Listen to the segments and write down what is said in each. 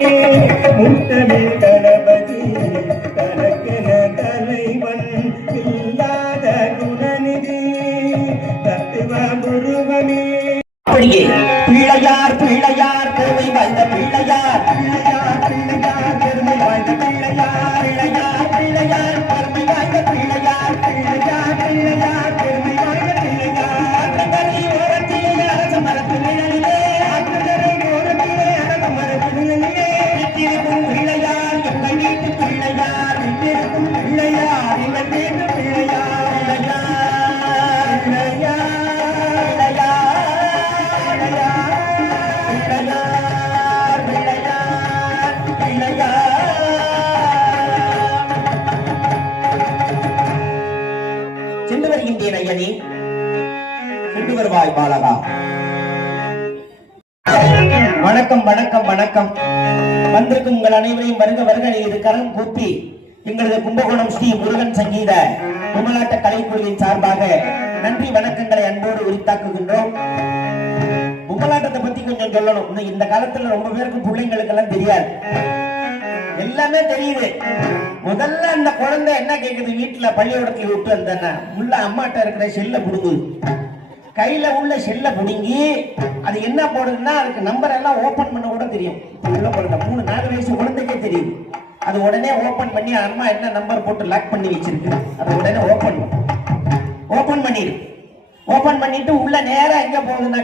முத்தமிழ் தளபதி தனக்கென தலைவன் இல்லாத குணநிதி தத்துவ முருகனே. அப்படியே பிள்ளையார் பிள்ளையார் பெருமை வாய்ந்த பிள்ளையார் பிள்ளையார் பிள்ளையார் பெருமை வாய்ந்த பிள்ளையார் பிள்ளையார் பிள்ளையார் பெருமை வாய்ந்த பிள்ளையார் பிள்ளையார் பிள்ளையார் பெருமை வாய்ந்த பிள்ளையார் ஆற்றங்கரை ஓரத்திலே அரச மரத்து நிழலிலே ஆற்றங்கரை ஓரத்திலே அரச மரத்து நிழலிலே வீட்டிருக்கும் பிள்ளையார் எங்கள் வீட்டு பிள்ளையார் வீட்டிருக்கும் பிள்ளையார் எங்கள் வீட்டு பிள்ளையார் பிள்ளையார் பிள்ளையார் சென்று வருகின்றேன் ஐயனே, சென்று வருவாய் பாலகா. வணக்கம் வணக்கம் வணக்கம். வந்திருக்கும் உங்கள் அனைவரையும் வருக வருக இது கரம் கூப்பி எங்களது கும்பகோணம் ஸ்ரீ முருகன் சங்கீத குமலாட்ட கலைக்குழுவின் சார்பாக நன்றி வணக்கங்களை அன்போடு உரித்தாக்குகின்றோம். கும்பலாட்டத்தை பத்தி கொஞ்சம் சொல்லணும். இந்த காலத்துல ரொம்ப பேருக்கு பிள்ளைங்களுக்கு எல்லாம் தெரியாது, எல்லாமே தெரியுது. முதல்ல அந்த குழந்தை என்ன கேக்குது, வீட்டுல பள்ளிக்கூடத்துல விட்டு வந்தேன் உள்ள அம்மாட்ட இருக்கிற செல்ல புடுங்குது. கையில உள்ள செல்ல புடுங்கி அது என்ன போடுதுன்னா அதுக்கு நம்பர் எல்லாம் ஓபன் பண்ண கூட தெரியும். உள்ள குழந்தை 3-4 வயசு குழந்தைக்கே தெரியுது. அது உடனே ஓபன் பண்ணி அம்மா என்ன நம்பர் போட்டு லாக் பண்ணி வச்சிருக்கு அது உடனே ஓபன் பண்ணிடு. ஓபன் பண்ணிட்டு உள்ள நேரா எங்க போகுதுன்னா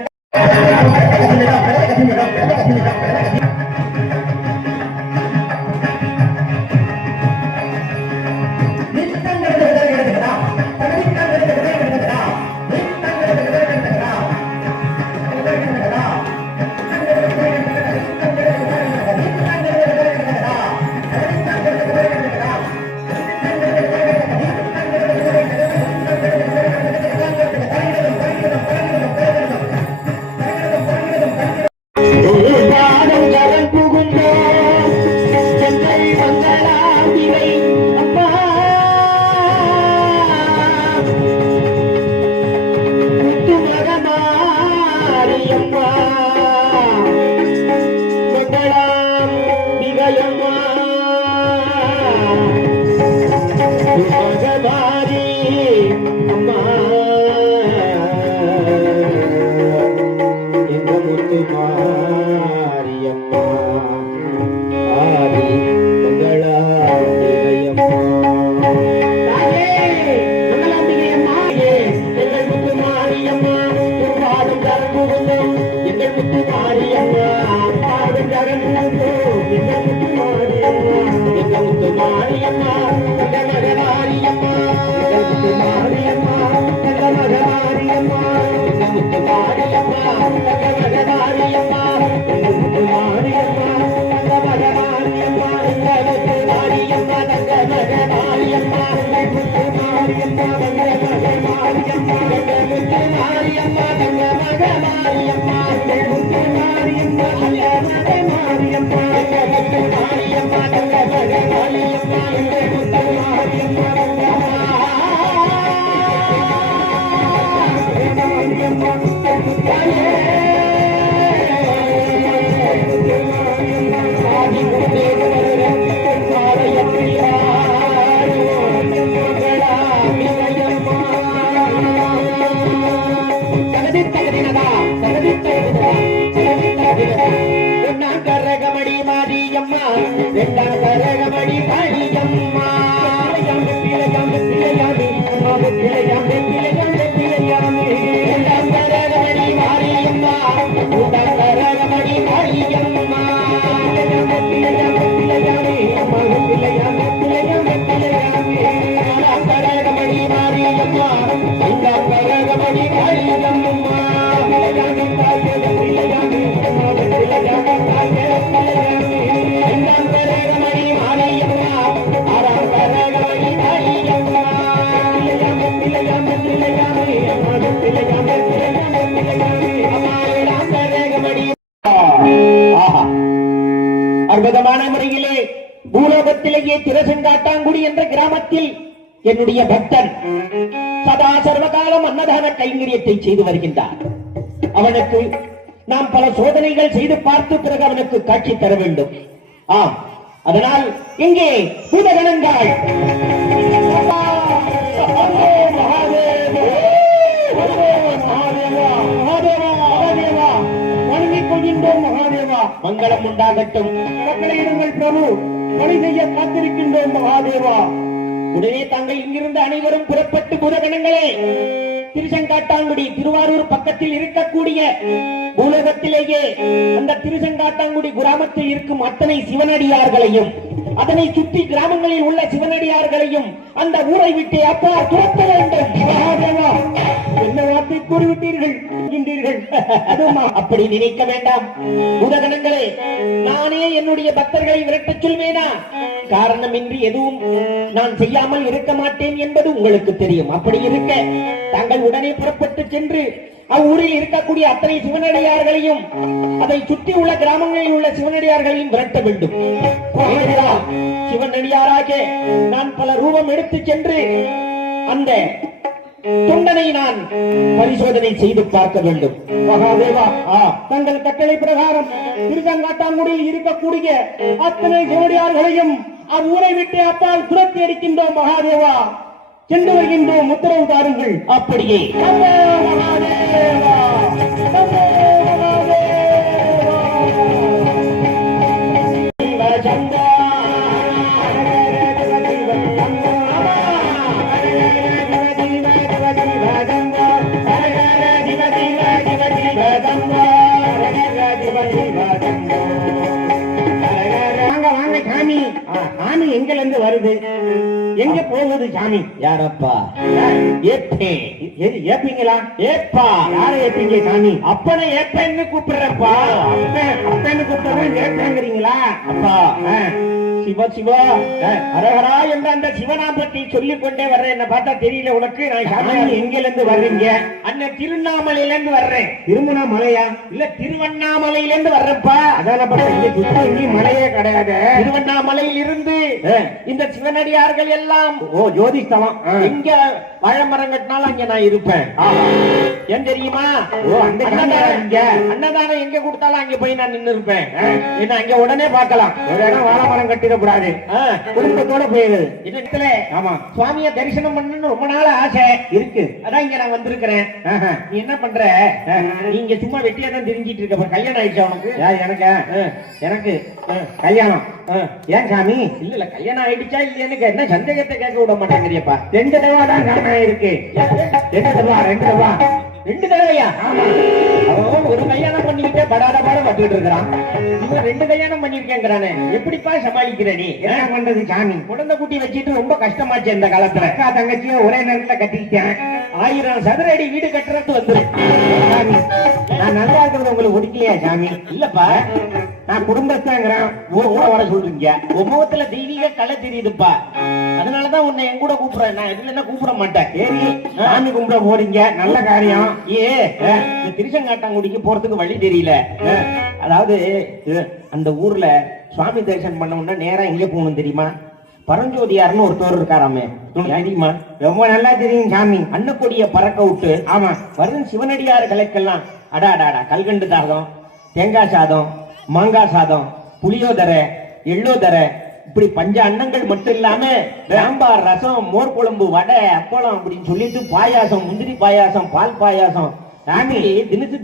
அற்புதமான முறையிலே பூலோகத்திலேயே திருசெங்காட்டாங்குடி என்ற கிராமத்தில் என்னுடைய பக்தன் சதா சர்வகாலம் அன்னதான கைங்கரியத்தை செய்து வருகின்றார். அவனுக்கு நாம் பல சோதனைகள் செய்து பார்த்து பிறகு அவனுக்கு காட்சி தர வேண்டும். ஆம், அதனால் இங்கே பூதகணங்கள் மங்களம் உண்டாகட்டும். மக்களிடங்கள் பிரபு பணி செய்ய காத்திருக்கின்றோம் மகாதேவா. உடனே தாங்கள் இங்கிருந்து அனைவரும் புறப்பட்டு பூதகணங்களே திருசெங்காட்டாங்குடி திருவாரூர் பக்கத்தில் இருக்கக்கூடிய பூலோகத்திலேயே அந்த திருசெங்காட்டாங்குடி கிராமத்தில் இருக்கும் அத்தனை சிவனடியார்களையும் அதனை சுற்றி கிராமங்களில் உள்ள சிவனடியார்களையும் அந்த ஊரை விட்டு அப்பா துரத்த வேண்டும். மகாதேவா, என்ன வார்த்தை கூறிவிட்டீர்கள்? அப்படி நினைக்க வேண்டாம் பூதகணங்களே. நானே என்னுடைய பக்தர்களை விரட்டச் சொல்வேனா? காரணமின்றி எதுவும் நான் செய்யாமல் இருக்க மாட்டேன் என்பது உங்களுக்கு தெரியும். அப்படி இருக்க தாங்கள் உடனே புறப்பட்டு சென்று அவ்வூரில் இருக்கக்கூடிய அத்தனை சிவனடியார்களையும் அதை சுற்றி உள்ள கிராமங்களில் உள்ள சிவனடியார்களையும் விரட்ட வேண்டும். சிவனடியாராக நான் பல ரூபம் எடுத்து சென்று அந்த தொண்டனை நான் பரிசோதனை செய்து பார்க்க வேண்டும். மகாதேவா, தங்கள் கட்டளை பிரகாரம் திருசெங்காட்டாங்குடியில் இருக்கக்கூடிய அத்தனை சிவனடியார்களையும் அவ்வூரை விட்டு அப்பால் துரத்தி அடிக்கின்றோம் மகாதேவா. சென்று வருகின்றோம், உத்தரவு தாருங்கள். அப்படியே சாமி எங்கல இருந்து வருது? எங்க போகுது சாமி? யாரப்பா? ஏப்பீங்களா? ஏப்பா யாரை ஏப்பீங்க சாமி? அப்பனை ஏப்பன்னு கூப்பிடுறப்பா. அப்பன்னு கூப்பிடுறேன் ஏப்பேங்கிறீங்களா? அப்பா சிவ சிவா ஹரஹரா என்ற அந்த சிவநாமத்தை சொல்லிக் கொண்டே வர்றேன். என்ன பார்த்தா தெரியல உனக்கு? நான் சாமி எங்கல இருந்து வர்றீங்க? அண்ணன் திருவண்ணாமலையில இருந்து வர்றேன். திருவண்ணாமலையா? இல்ல திருவண்ணாமலையில இருந்து வர்றப்பா. அதான மலையே கிடையாது. திருவண்ணாமலையில் இருந்து இந்த சிவனடியார்கள் எல்லாம் ஜோதிஸ்தலம் எங்க வாழை மரம் கட்டினாலும் அங்க நான் இருப்பேன். ஏன் தெரியுமா? அன்னதானம் எங்க கொடுத்தாலும் அங்க போய் நான் நின்று இருப்பேன். என்ன அங்க உடனே பார்க்கலாம். ஒரு இடம் வாழை மரம் கட்டிடக்கூடாது, குடும்பத்தோட போயிருது. இடத்துல ஆமா, சுவாமிய தரிசனம் பண்ணணும்னு ரொம்ப நாள் ஆசை இருக்கு. அதான் இங்க நான் வந்திருக்கிறேன். நீ என்ன பண்ற? நீங்க சும்மா வெட்டியா தான் தெரிஞ்சிட்டு இருக்க. கல்யாணம் ஆயிடுச்சா உனக்கு? எனக்கு கல்யாணம். ஏன் சாமி? இல்ல கல்யாணம் ஆயிடுச்சா இல்லையான்னு என்ன சந்தேகத்தை கேட்க விட மாட்டேங்கிறியப்பா. 2 தடவை தான் கல்யாணம் இருக்கு. 2 தடவையா? ஒரு கல்யாணம் பண்ணிக்கிட்டே படாத பாட பட்டுக்கிட்டு இருக்கிறான். இவன் 2 கல்யாணம் பண்ணிருக்கேங்கிறானே, எப்படிப்பா சமாளிக்கிற நீ? என்ன பண்றது சாமி? குழந்தை குட்டி வச்சுட்டு ரொம்ப கஷ்டமாச்சு இந்த காலத்துல. அக்கா தங்கச்சியும் ஒரே நேரத்துல கட்டிக்கிட்டேன். 1000 சதுர அடி வீடு கட்டுறது வந்துரு. நான் நல்லா இருக்கிறது உங்களுக்கு பிடிக்கலையா சாமி? இல்லப்பா, நான் குடும்பஸ்தாங்கிறேன், கூட வர சொல்றீங்க. உன் முகத்துல தெய்வீக கலை தெரியுதுப்பா. அதனாலதான் உன்னை என் கூட கூப்பிடுறேன். நான் எதுல என்ன கூப்பிட மாட்டேன். சரி, சாமி கும்பிட போறீங்க, நல்ல காரியம். இந்த திருச்செங்காட்டாங்குடிக்கு போறதுக்கு வழி தெரியல. அதாவது அந்த ஊர்ல சுவாமி தரிசனம் பண்ண உடனே நேரா எங்க போகணும் தெரியுமா? பரஞ்சோதியார்னு ஒருத்தர் இருக்காராமே, தெரியுமா? ரொம்ப நல்லா தெரியும் சாமி. அன்னக்கொடிய பறக்க விட்டு ஆமா வரும் சிவனடியார்களுக்கெல்லாம் அடாடாடா கல்கண்டு சாதம், தேங்காய் சாதம், மாங்காய் சாதம், புளியோதரை, எள்ளோதரை, இப்படி 5 அன்னங்கள் மட்டும் இல்லாம சாம்பார், ரசம், மோர் குழம்பு, வடை, அப்பளம் அப்படின்னு சொல்லிட்டு பாயாசம், முந்திரி பாயாசம், பால் பாயாசம் சாமி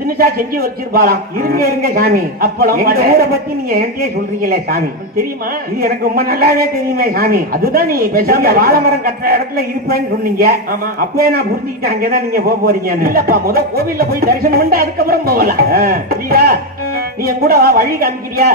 தினசா செஞ்சு வச்சிருப்பாராம். இருங்க சாமி. அப்பளம் ஊரை பத்தி நீங்க என்கிட்டயே சொல்றீங்களே சாமி, தெரியுமா? இது எனக்கு ரொம்ப நல்லாவே தெரியுமே சாமி. அதுதான் நீ பேசாம வாழை மரம் கட்டுற இடத்துல இருப்பேன்னு சொன்னீங்க. ஆமா, அப்பவே நான் புரிஞ்சுக்கிட்டேன் அங்கதான் நீங்க போக போறீங்க. இல்லப்பா, கோவில்ல போய் தரிசனம் பண்ணிட்டு அதுக்கப்புறம் போகலாம். புரியுதா? நீ என் கூட வழி காமிக்கிறியா?